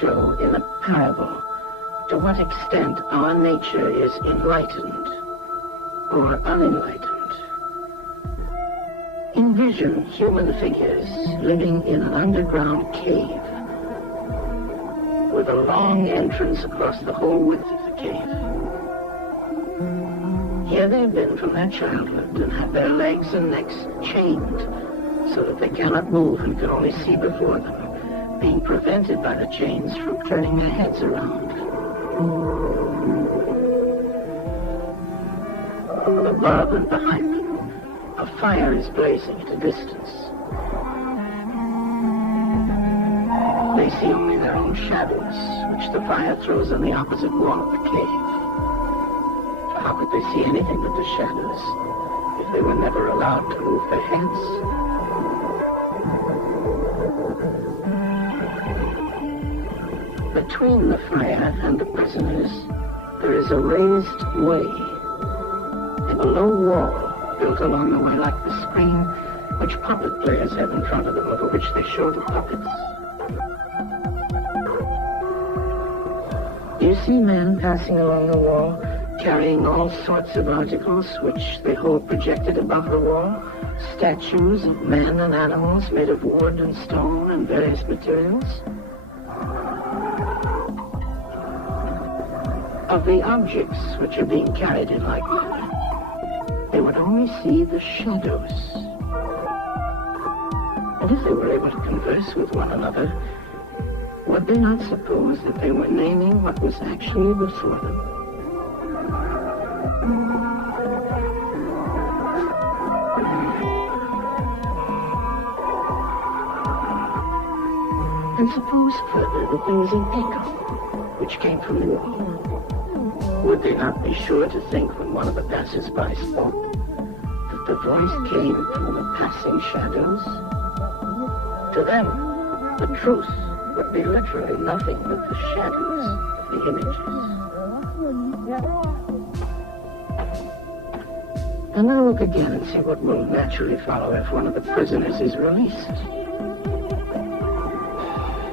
show in a parable to what extent our nature is enlightened or unenlightened. Envision human figures living in an underground cave with a long entrance across the whole width of the cave. Here they've been from their childhood and have their legs and necks chained so that they cannot move and can only see before them, being prevented by the chains from turning their heads around. Above and behind them, a fire is blazing at a distance. They see only their own shadows, which the fire throws on the opposite wall of the cave. How could they see anything but the shadows if they were never allowed to move their heads? Between the fire and the prisoners, there is a raised way in a low wall built along the way like the screen which puppet players have in front of them, over which they show the puppets. You see men passing along the wall, carrying all sorts of articles which they hold projected above the wall, statues of men and animals made of wood and stone and various materials. Of the objects which are being carried in like manner, they would only see the shadows. And if they were able to converse with one another, would they not suppose that they were naming what was actually before them? And suppose further that there was an echo which came from the wall. Would they not be sure to think when one of the passers-by spoke that the voice came from the passing shadows? To them, the truth would be literally nothing but the shadows of the images. And now look again and see what will naturally follow if one of the prisoners is released.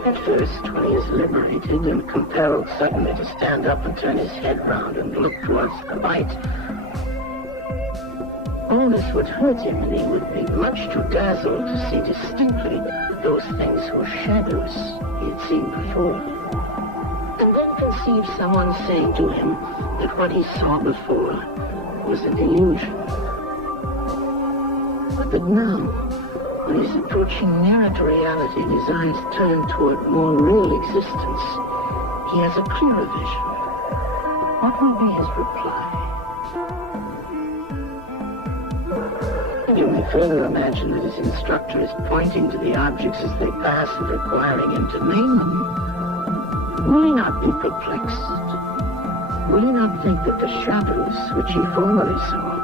At first, when he is liberated and compelled suddenly to stand up and turn his head round and look towards the light, all this would hurt him, and he would be much too dazzled to see distinctly those things whose shadows he had seen before. And then conceive someone saying to him that what he saw before was an illusion. But that now, when he's approaching nearer to reality and his eyes turn toward more real existence, he has a clearer vision. What will be his reply? You may further imagine that his instructor is pointing to the objects as they pass and requiring him to name them. Will he not be perplexed? Will he not think that the shadows which he formerly saw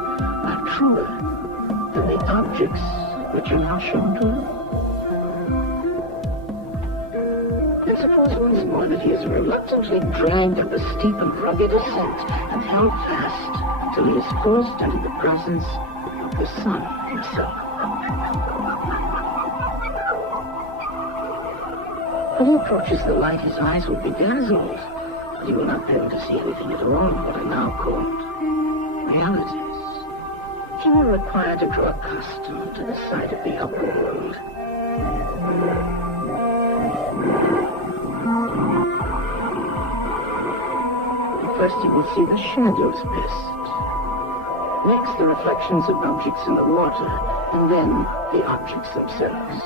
are truer than the objects which are now shown to him? And suppose once more that he is reluctantly dragged up a steep and rugged ascent and held fast until he is forced into the presence of the sun himself. When he approaches the light, his eyes will be dazzled, but he will not be able to see anything at all of what are now called realities. He will require to grow accustomed to the sight of the upper world. First he will see the shadows best. Next the reflections of objects in the water, and then the objects themselves.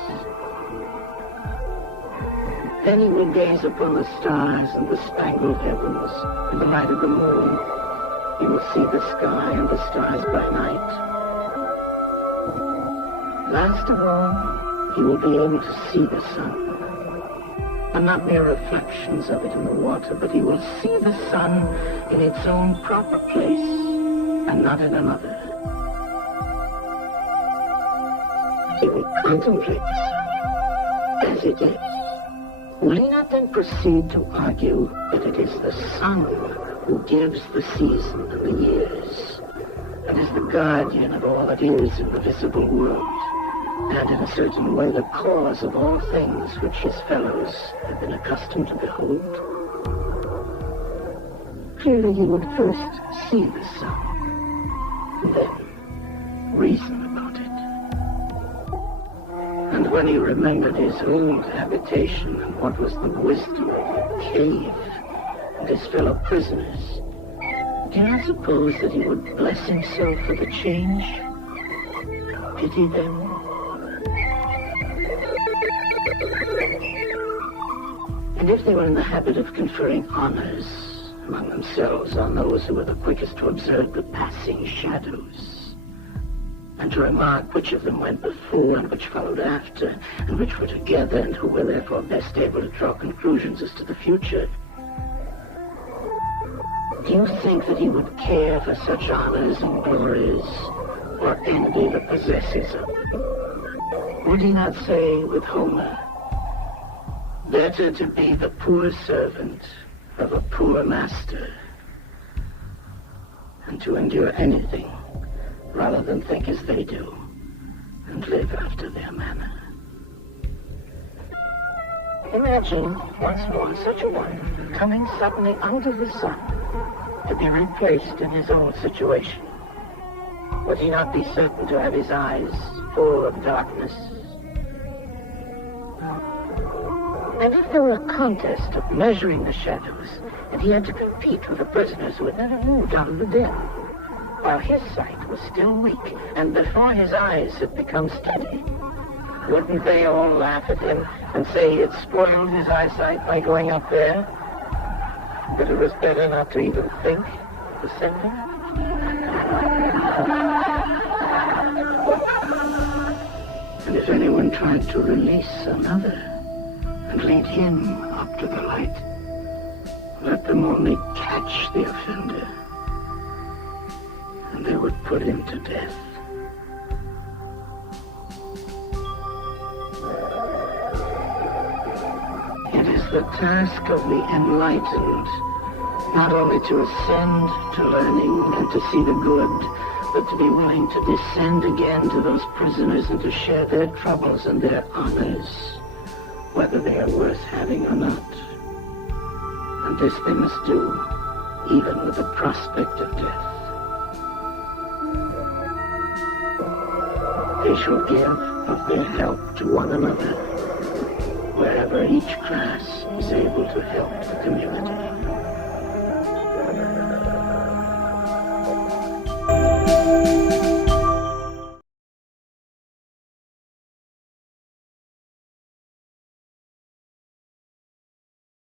Then he will gaze upon the stars and the spangled heavens in the light of the moon. He will see the sky and the stars by night. Last of all, he will be able to see the sun. And not mere reflections of it in the water, but he will see the sun in its own proper place, and not in another. He will contemplate the sun as it is. Will he not then proceed to argue that it is the sun who gives the season and the years, and is the guardian of all that is in the visible world? and in a certain way the cause of all things which his fellows have been accustomed to behold. Clearly he would first see the sun, and then reason about it. And when he remembered his old habitation and what was the wisdom of the cave and his fellow prisoners, do you not suppose that he would bless himself for the change? Pity them? And if they were in the habit of conferring honors among themselves on those who were the quickest to observe the passing shadows, and to remark which of them went before and which followed after, and which were together and who were therefore best able to draw conclusions as to the future, do you think that he would care for such honors and glories, or envy the possessors of them? Would he not say with Homer, better to be the poor servant of a poor master, and to endure anything rather than think as they do and live after their manner? Imagine once more such a one coming suddenly out of the sun to be replaced in his own situation. Would he not be certain to have his eyes full of darkness? And if there were a contest of measuring the shadows, and he had to compete with the prisoners who had never moved out of the den, while his sight was still weak, and before his eyes had become steady, wouldn't they all laugh at him and say he had spoiled his eyesight by going up there? That it was better not to even think of ascending? And if anyone tried to release another and lead him up to the light, let them only catch the offender, and they would put him to death. It is the task of the enlightened not only to ascend to learning and to see the good, but to be willing to descend again to those prisoners and to share their troubles and their honors, whether they are worth having or not. And this they must do, even with the prospect of death. They shall give of their help to one another, wherever each class is able to help the community.